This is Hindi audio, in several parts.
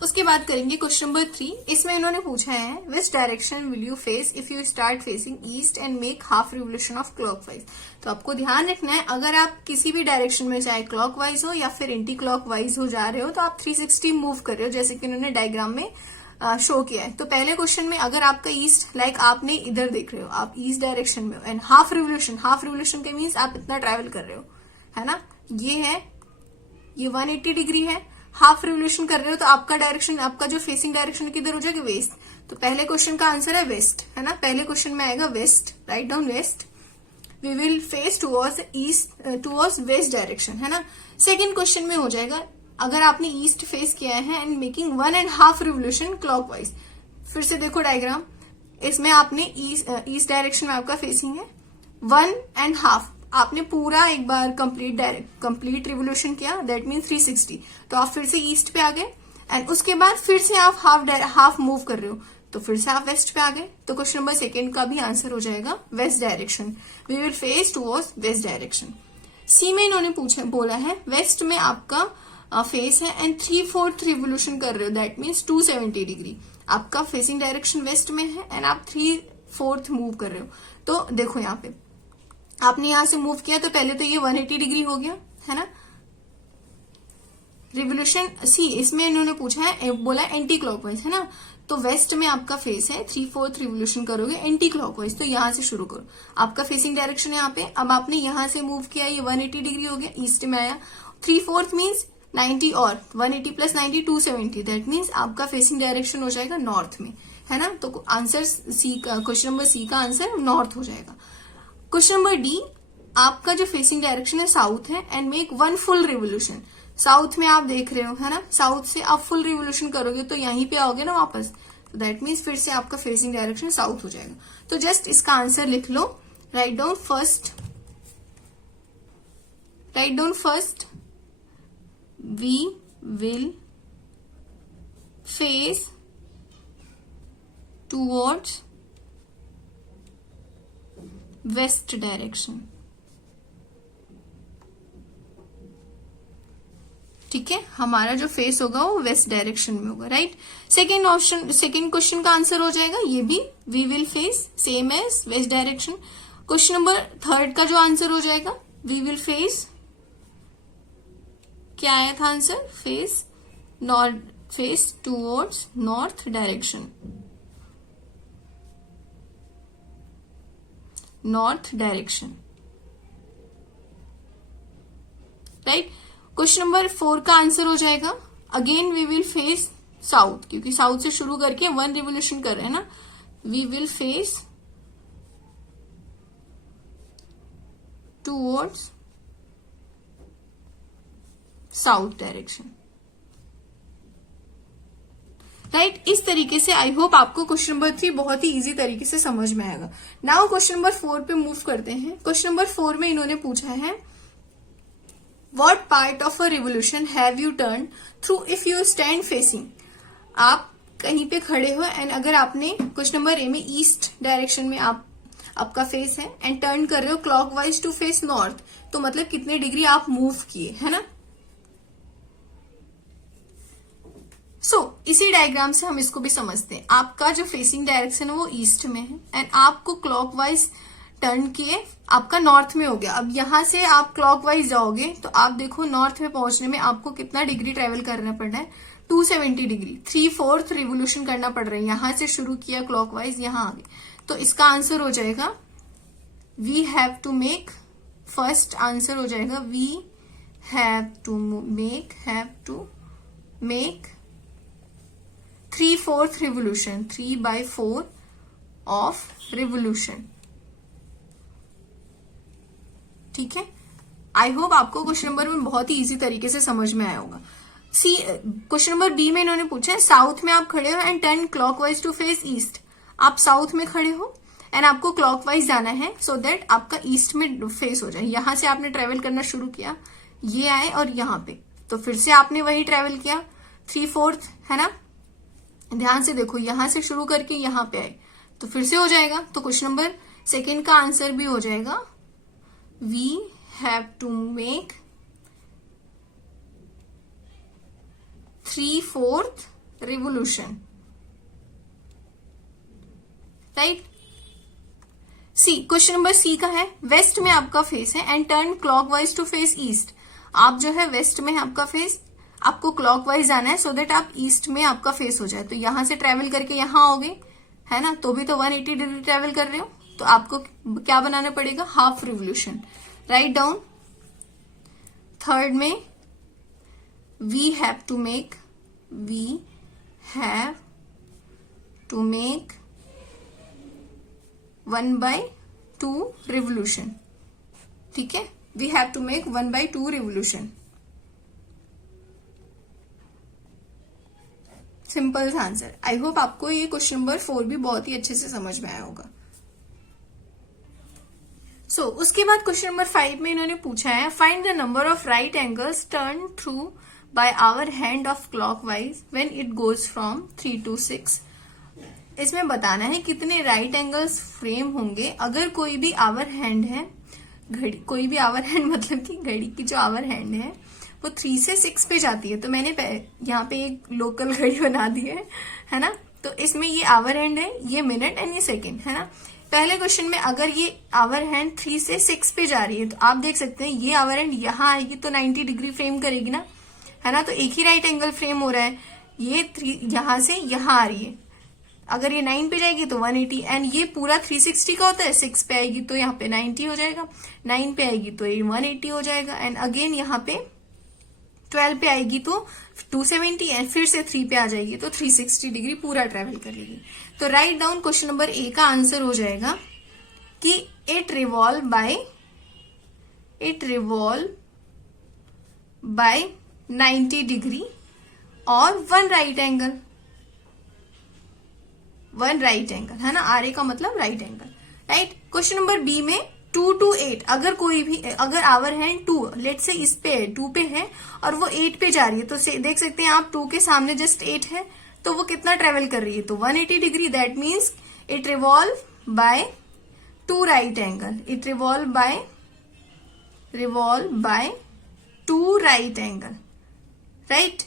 उसके बाद करेंगे क्वेश्चन नंबर 3। इसमें इन्होंने पूछा है which direction will you face if you start facing east and make half revolution of clockwise. तो आपको ध्यान रखना है, अगर आप किसी भी डायरेक्शन में चाहे क्लॉकवाइज हो या फिर एंटी क्लॉकवाइज हो जा रहे हो तो आप 360 मूव कर रहे हो, जैसे कि इन्होंने डायग्राम में शो किया है। तो पहले क्वेश्चन में अगर आपका ईस्ट आपने इधर देख रहे हो, आप ईस्ट डायरेक्शन में हो एंड हाफ रिवोल्यूशन के मीन्स आप इतना ट्रेवल कर रहे हो, है ना, ये है, ये 180 डिग्री है, हाफ रिवोल्यूशन कर रहे हो तो आपका डायरेक्शन, आपका जो फेसिंग डायरेक्शन किधर हो जाएगा, वेस्ट। तो पहले क्वेश्चन का आंसर है वेस्ट, है ना, पहले क्वेश्चन में आएगा west, write down west. We will face towards east, towards west direction, है ना। सेकेंड क्वेश्चन में हो जाएगा अगर आपने ईस्ट फेस किया है एंड मेकिंग 1.5 रिवोल्यूशन क्लॉकवाइज। फिर से देखो डायग्राम, इसमें आपने ईस्ट डायरेक्शन में आपका फेसिंग है 1.5, आपने पूरा एक बार कंप्लीट रिवोल्यूशन किया, दैट मीन 360। तो आप फिर से ईस्ट पे आ गए एंड उसके बाद फिर से आप हाफ मूव कर रहे हो तो फिर से आप वेस्ट पे आ गए। तो क्वेश्चन नंबर 2 का भी आंसर हो जाएगा west direction, we will face towards west direction. C में इन्होंने बोला है वेस्ट में आपका फेस है एंड 3/4 रिवोल्यूशन कर रहे हो, दैट मीन्स 270 डिग्री। आपका फेसिंग डायरेक्शन वेस्ट में है एंड आप 3/4 मूव कर रहे हो। तो देखो यहाँ पे आपने यहां से मूव किया तो पहले तो ये 180 डिग्री हो गया, है ना, रिवोल्यूशन। सी इसमें इन्होंने पूछा है, बोला एंटी क्लॉकवाइज, है ना, तो वेस्ट में आपका फेस है, 3/4 रिवोल्यूशन करोगे एंटी क्लॉकवाइज। तो यहां से शुरू करो, आपका फेसिंग डायरेक्शन यहाँ पे, अब आपने यहां से मूव किया, ये 180 डिग्री हो गया, ईस्ट में आया, 3/4 मीन्स 90 और 180 + 90 270, दैट मीन्स आपका फेसिंग डायरेक्शन हो जाएगा नॉर्थ में, है ना। तो आंसर सी का, क्वेश्चन नंबर सी का आंसर नॉर्थ हो जाएगा। क्वेश्चन नंबर डी, आपका जो फेसिंग डायरेक्शन है साउथ है and make 1 full revolution. South में आप देख रहे हो, है ना, साउथ से आप फुल रिवोल्यूशन करोगे तो यहीं पे आओगे ना वापस, तो दैट मीन्स फिर से आपका फेसिंग डायरेक्शन साउथ हो जाएगा। तो जस्ट इसका आंसर लिख लो, write down first we will face towards west direction, ठीक है, हमारा जो फेस होगा वो वेस्ट डायरेक्शन में होगा, राइट। सेकेंड क्वेश्चन का आंसर हो जाएगा ये भी, we will face same as west direction. Question number 3 का जो आंसर हो जाएगा वी विल फेस, क्या आया था answer, face towards north direction, right. Question number 4 का आंसर हो जाएगा again we will face south, क्योंकि साउथ से शुरू करके 1 रिवोल्यूशन कर रहे हैं ना, we will face towards south direction, right. इस तरीके से आई होप आपको क्वेश्चन नंबर 3 बहुत ही इजी तरीके से समझ में आएगा। नाउ क्वेश्चन नंबर 4 पे मूव करते हैं। क्वेश्चन नंबर 4 में इन्होंने पूछा है What part of a revolution have you turned through if you stand facing? आप कहीं पे खड़े हो एंड अगर आपने क्वेश्चन नंबर ए में ईस्ट डायरेक्शन में आपका फेस है एंड टर्न कर रहे हो क्लॉकवाइज टू फेस नॉर्थ, तो मतलब कितने डिग्री आप मूव किए, है ना। इसी डायग्राम से हम इसको भी समझते हैं। आपका जो फेसिंग डायरेक्शन है वो ईस्ट में है एंड आपको क्लॉकवाइज टर्न किए, आपका नॉर्थ में हो गया। अब यहां से आप क्लॉकवाइज जाओगे तो आप देखो नॉर्थ में पहुंचने में आपको कितना डिग्री ट्रेवल करना पड़ रहा है, 270 डिग्री, 3/4 रिवोल्यूशन करना पड़ रहा है। यहां से शुरू किया क्लॉकवाइज, यहां आ गए, तो इसका आंसर हो जाएगा we have to make, first answer हो जाएगा we have to make 3/4 revolution, 3/4 of revolution, ठीक है। आई होप आपको क्वेश्चन नंबर में बहुत ही इजी तरीके से समझ में आया होगा। क्वेश्चन नंबर बी में इन्होंने पूछा है साउथ में आप खड़े हो and turn clockwise to face east. आप साउथ में खड़े हो एंड आपको क्लॉकवाइज जाना है सो दैट आपका ईस्ट में फेस हो जाए। यहां से आपने ट्रेवल करना शुरू किया, ये आए और यहाँ पे, तो फिर से आपने वही ट्रेवल किया 3/4, है ना। ध्यान से देखो, यहां से शुरू करके यहां पे आए तो फिर से हो जाएगा। तो क्वेश्चन नंबर 2 का आंसर भी हो जाएगा we have to make 3/4 revolution, right. C, question number C का है, वेस्ट में आपका फेस है and turn clockwise to face east. आप जो है वेस्ट में है आपका फेस, आपको क्लॉकवाइज आना है सो देट आप ईस्ट में आपका फेस हो जाए। तो यहां से ट्रेवल करके यहां आओगे, है ना, तो भी तो 180 डिग्री ट्रेवल कर रहे हो, तो आपको क्या बनाना पड़ेगा, half revolution. Write down. Third में we have to make 1/2 revolution, ठीक है, we have to make 1/2 revolution. Simple answer. I hope आपको ये क्वेश्चन नंबर 4 भी बहुत ही अच्छे से समझ में आया होगा। उसके बाद क्वेश्चन नंबर 5 में इन्होंने पूछा है, find the number of right angles turn through by hour hand of clockwise when it goes from 3 to 6। इसमें बताना है कितने राइट एंगल्स फ्रेम होंगे अगर कोई भी आवर हैंड है, घड़ी, कोई भी आवर हैंड मतलब कि घड़ी की जो आवर हैंड है वो 3 से 6 पे जाती है। तो मैंने यहाँ पे एक लोकल घड़ी बना दी है ना। तो इसमें ये आवर हैंड है, ये मिनट एंड ये सेकेंड, है ना। पहले क्वेश्चन में अगर ये आवर हैंड 3 से 6 पे जा रही है तो आप देख सकते हैं ये आवर हैंड यहाँ आएगी तो 90 डिग्री फ्रेम करेगी ना, है ना। तो एक ही राइट एंगल फ्रेम हो रहा है, ये 3 यहां से यहां आ रही है। अगर ये 9 पे जाएगी तो 180 एंड ये पूरा 360 का होता है, 6 पे आएगी तो यहाँ पे 90 हो जाएगा, 9 पे आएगी तो ये 180 हो जाएगा एंड अगेन यहाँ पे 12 पे आएगी तो 270 एंड फिर से 3 पे आ जाएगी तो 360 डिग्री पूरा ट्रेवल करेगी। तो write down question number A का आंसर हो जाएगा कि इट रिवॉल्व बाय 90 डिग्री और 1 राइट एंगल, है ना। आर ए का मतलब right angle, right. Question number B में 2 to 8, अगर आवर हैंड 2 लेट से इस पे 2 पे है और वो 8 पे जा रही है तो देख सकते हैं आप 2 के सामने जस्ट 8 है तो वो कितना ट्रेवल कर रही है, तो 180 degree. That means it revolve by 2 right angle, it revolve by 2 right angle, right,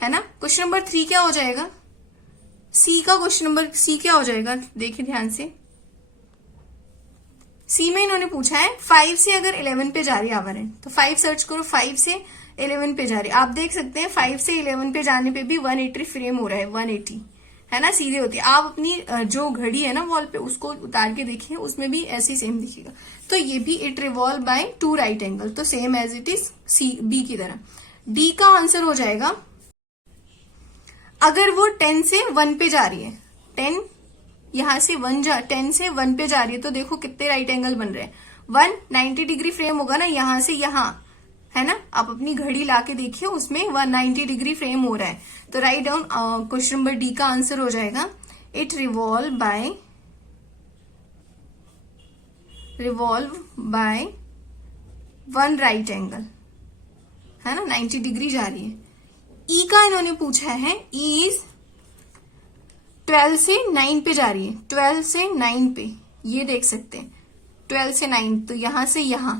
है ना। क्वेश्चन नंबर 3 क्या हो जाएगा, सी का क्वेश्चन नंबर सी क्या हो जाएगा, देखिए ध्यान से। सी में इन्होंने पूछा है 5 से अगर 11 पे जा रही आवर है तो 5 सर्च करो, 5 से 11 पे जा रही, आप देख सकते हैं 5 से 11 पे जाने पे भी 180 फ्रेम हो रहा है, 180, है ना, सीधे होती है। आप अपनी जो घड़ी है ना वॉल पे उसको उतार के देखिए, उसमें भी ऐसे ही सेम दिखेगा। तो ये भी it revolve by 2 right angle, तो same as it is C B की तरह। डी का आंसर हो जाएगा अगर वो 10 से 1 पे जा रही है, 10 यहां से 10 से 1 पे जा रही है तो देखो कितने राइट एंगल बन रहे हैं, 190 डिग्री फ्रेम होगा ना यहां से यहां, है ना। आप अपनी घड़ी लाके देखिए उसमें 190 डिग्री फ्रेम हो रहा है। तो write down question number D का आंसर हो जाएगा it revolve by 1 right angle, है ना, 90 डिग्री जा रही है। ई का इन्होंने पूछा है, ई इज 12 से 9 पे जा रही है, 12 से 9 पे, ये देख सकते हैं 12 से 9, तो यहां से यहां,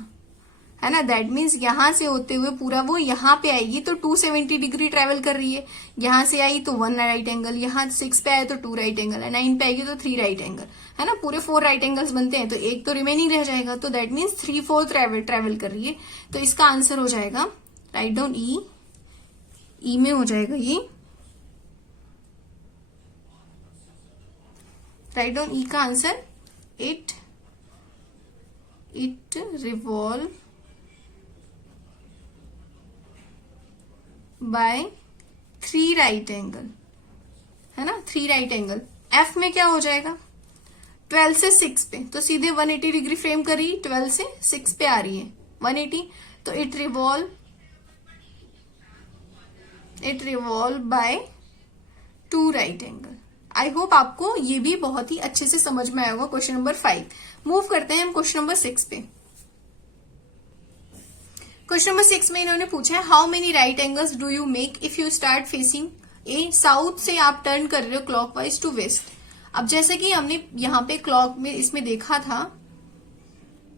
है ना। दैट मीन्स यहां से होते हुए पूरा वो यहां पे आएगी तो 270 डिग्री ट्रेवल कर रही है। यहां से आई तो 1 राइट एंगल, यहां 6 पे आए तो 2 राइट एंगल, 9 पे आएगी तो 3 राइट एंगल, है ना। पूरे 4 राइट एंगल्स बनते हैं तो एक तो रिमेनिंग रह जाएगा, तो दैट मीन्स 3/4 ट्रेवल कर रही है। तो इसका आंसर हो जाएगा, राइट डाउन ई में हो जाएगा ये, राइट डाउन ई का answer it revolve by 3 right angle, है ना, 3 राइट एंगल। एफ में क्या हो जाएगा, 12 से 6 पे, तो सीधे 180 डिग्री फ्रेम कर रही, 12 से 6 पे आ रही है 180, तो it revolve by 2 right angle. I hope आपको ये भी बहुत ही अच्छे से समझ में आया होगा क्वेश्चन नंबर 5। मूव करते हैं हम क्वेश्चन नंबर 6 पे। क्वेश्चन नंबर 6 में इन्होंने पूछा है, how many right angles do you make if you start facing A, south से आप टर्न कर रहे हो क्लॉकवाइज टू वेस्ट। अब जैसे कि हमने यहाँ पे क्लॉक में इसमें देखा था,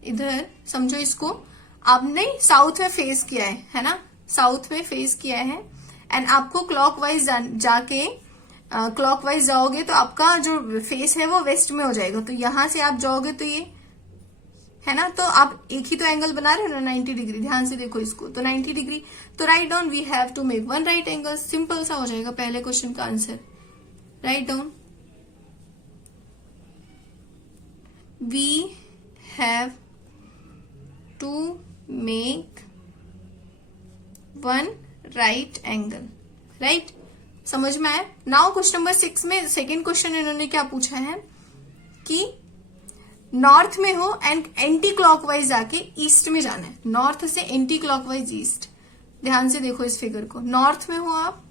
इधर समझो इसको, आपने साउथ में फेस किया है ना, साउथ में फेस किया है एंड आपको क्लॉकवाइज जाके क्लॉकवाइज जाओगे तो आपका जो फेस है वो वेस्ट में हो जाएगा। तो यहां से आप जाओगे तो ये है ना, तो आप एक ही तो एंगल बना रहे हो ना 90 डिग्री, ध्यान से देखो इसको, तो 90 डिग्री। तो write down we have to make one right angle, simple सा हो जाएगा पहले क्वेश्चन का answer. Write down we have to make one right angle. Right, समझ में आया। नाउ क्वेश्चन नंबर 6 में सेकेंड क्वेश्चन इन्होंने क्या पूछा है कि नॉर्थ में हो एंड एंटी क्लॉकवाइज जाके ईस्ट में जाना है। नॉर्थ से एंटी क्लॉकवाइज ईस्ट, ध्यान से देखो इस फिगर को। नॉर्थ में हो आप,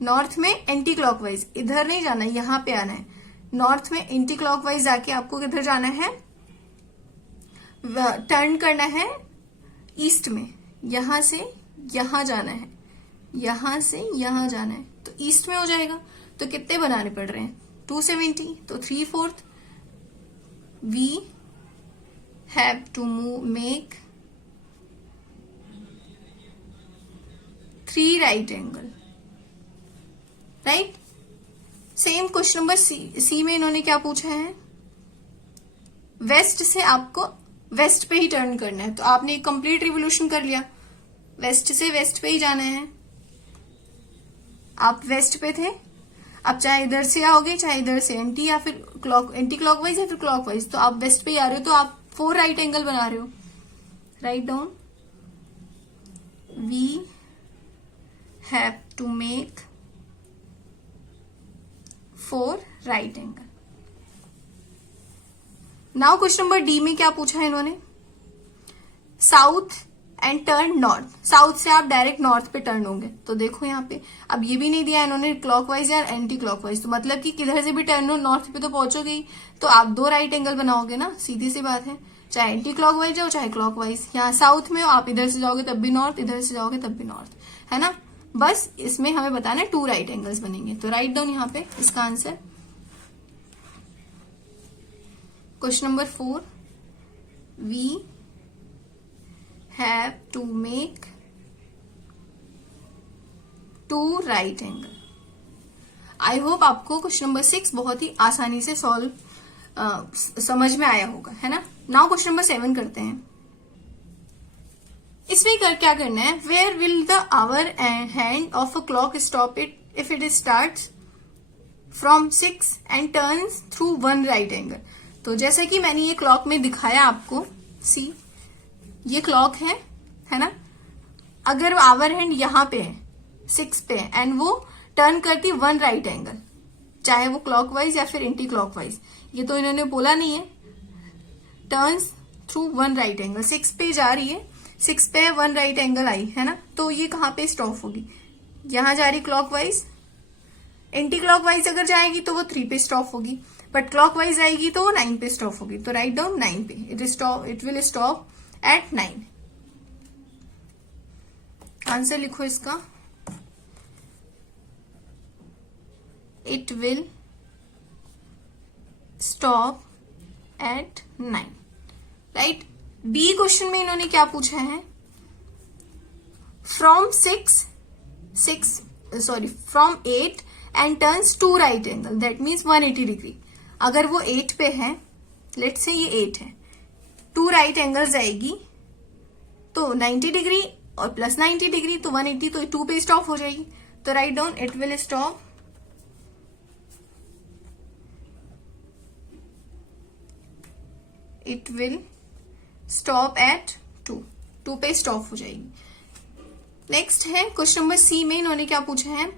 नॉर्थ में एंटी क्लॉकवाइज, इधर नहीं जाना है, यहां पे आना है। नॉर्थ में एंटी क्लॉकवाइज जाके आपको किधर जाना है, टर्न करना है ईस्ट में। यहां से यहां जाना है, यहां से यहां जाना है, तो ईस्ट में हो जाएगा। तो कितने बनाने पड़ रहे हैं, 270, तो 3/4 we have to make 3 right angle। Right, same question number C में इन्होंने क्या पूछा है, वेस्ट से आपको वेस्ट पे ही टर्न करना है। तो आपने एक कंप्लीट रिवोल्यूशन कर लिया, वेस्ट से वेस्ट पे ही जाना है। आप वेस्ट पे थे, अब चाहे इधर से आओगे चाहे इधर से, एंटी या फिर एंटी क्लॉकवाइज या फिर क्लॉकवाइज, तो आप वेस्ट पे ही आ रहे हो, तो आप 4 राइट एंगल बना रहे हो। Write down we have to make 4 right angle. Now question number D में क्या पूछा है इन्होंने, south and turn north. South से आप डायरेक्ट नॉर्थ पे टर्न होंगे। तो देखो यहाँ पे अब ये भी नहीं दिया इन्होंने क्लॉकवाइज या एंटी क्लॉकवाइज, तो मतलब कि किधर से भी टर्न हो नॉर्थ पे तो पहुंचोगे ही। तो आप 2 राइट एंगल बनाओगे ना, सीधी सी बात है, चाहे एंटी क्लॉकवाइज हो चाहे क्लॉकवाइज। यहाँ साउथ में हो, आप इधर से जाओगे तब भी नॉर्थ, इधर से जाओगे तब भी नॉर्थ, है ना। बस इसमें हमें बताना है 2 राइट एंगल्स बनेंगे। तो राइट डाउन यहाँ पे इसका answer. Question number 4 we have to make 2 right angle। I hope आपको क्वेश्चन नंबर 6 बहुत ही आसानी से सॉल्व समझ में आया होगा, है ना। नाउ क्वेश्चन नंबर 7 करते हैं। इसमें क्या करना है, where will the hour hand of a clock stop it if it start from 6 and turns through 1 right angle. तो जैसा कि मैंने ये क्लॉक में दिखाया आपको, सी ये क्लॉक है ना। अगर आवर हैंड यहां पे है 6 पे एंड वो टर्न करती 1 राइट एंगल, चाहे वो क्लॉकवाइज या फिर एंटी क्लॉकवाइज, ये तो इन्होंने बोला नहीं है, टर्न्स थ्रू 1 राइट एंगल, 6 पे जा रही है, 6 पे 1 राइट एंगल आई है ना। तो ये कहां पे स्टॉप होगी, यहां जा रही क्लॉकवाइज। एंटी क्लॉकवाइज अगर जाएगी तो वो 3 पे स्टॉप होगी, बट क्लॉकवाइज आएगी तो वो 9 पे स्टॉप होगी। तो राइट डाउन 9 पे, it will stop at 9। Answer लिखो इसका, it will stop at 9। Right, B question में इन्होंने क्या पूछा है, from 8 and turns 2 right angle, that means 180 degree. अगर वो 8 पे है, लेट्स से ये 8 है, 2 राइट एंगल्स आएगी तो 90 डिग्री और प्लस 90 डिग्री, तो 180, तो 2 पे स्टॉप हो जाएगी। तो write down it will stop eight 2 पे स्टॉप हो जाएगी। नेक्स्ट है क्वेश्चन नंबर सी में इन्होंने क्या पूछा है,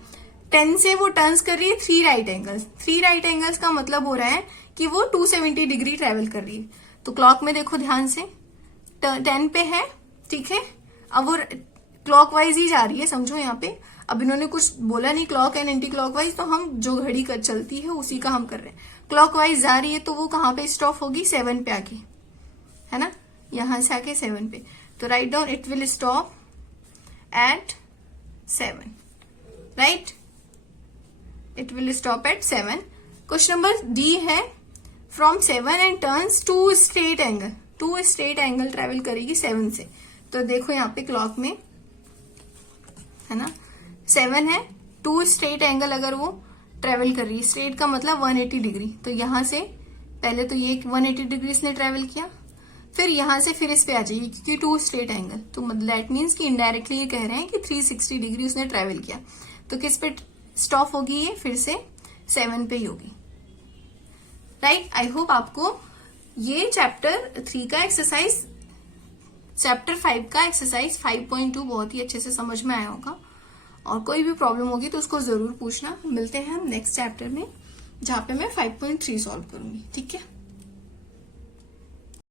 10 से वो टर्न्स कर रही है 3 राइट एंगल्स। 3 राइट एंगल्स का मतलब हो रहा है कि वो 270 डिग्री ट्रेवल कर रही है। तो क्लॉक में देखो ध्यान से, 10 पे है, ठीक है, अब वो क्लॉकवाइज ही जा रही है, समझो यहाँ पे। अब इन्होंने कुछ बोला नहीं क्लॉक एंड एंटी क्लॉकवाइज, तो हम जो घड़ी कर चलती है उसी का हम कर रहे हैं। क्लॉकवाइज जा रही है तो वो कहां पे स्टॉप होगी, 7 पे आके, है ना, यहां से आके 7 पे। तो write down it will stop at 7। Right, it will stop at 7। Question number D है, from 7 and turns 2 straight angle. 2 straight angle travel करेगी 7 से। तो देखो यहाँ पे क्लॉक में है ना। 7 है, 2 स्ट्रेट एंगल अगर वो ट्रेवल कर रही है, स्ट्रेट का मतलब 180 डिग्री, तो यहां से पहले तो ये 180 डिग्री इसने ट्रेवल किया, फिर यहां से फिर इस पे आ जाएगी क्योंकि 2 स्ट्रेट एंगल, तो दैट मीन्स कि इनडायरेक्टली ये कह रहे हैं कि 360 डिग्री उसने ट्रेवल किया। तो किस पे स्टॉप होगी ये, फिर से 7 पे ही होगी, राइट। आई होप आपको ये चैप्टर 3 का एक्सरसाइज, चैप्टर 5 का एक्सरसाइज 5.2 बहुत ही अच्छे से समझ में आया होगा। और कोई भी प्रॉब्लम होगी तो उसको जरूर पूछना। मिलते हैं हम नेक्स्ट चैप्टर में जहां पे मैं 5.3 सॉल्व करूंगी, ठीक है।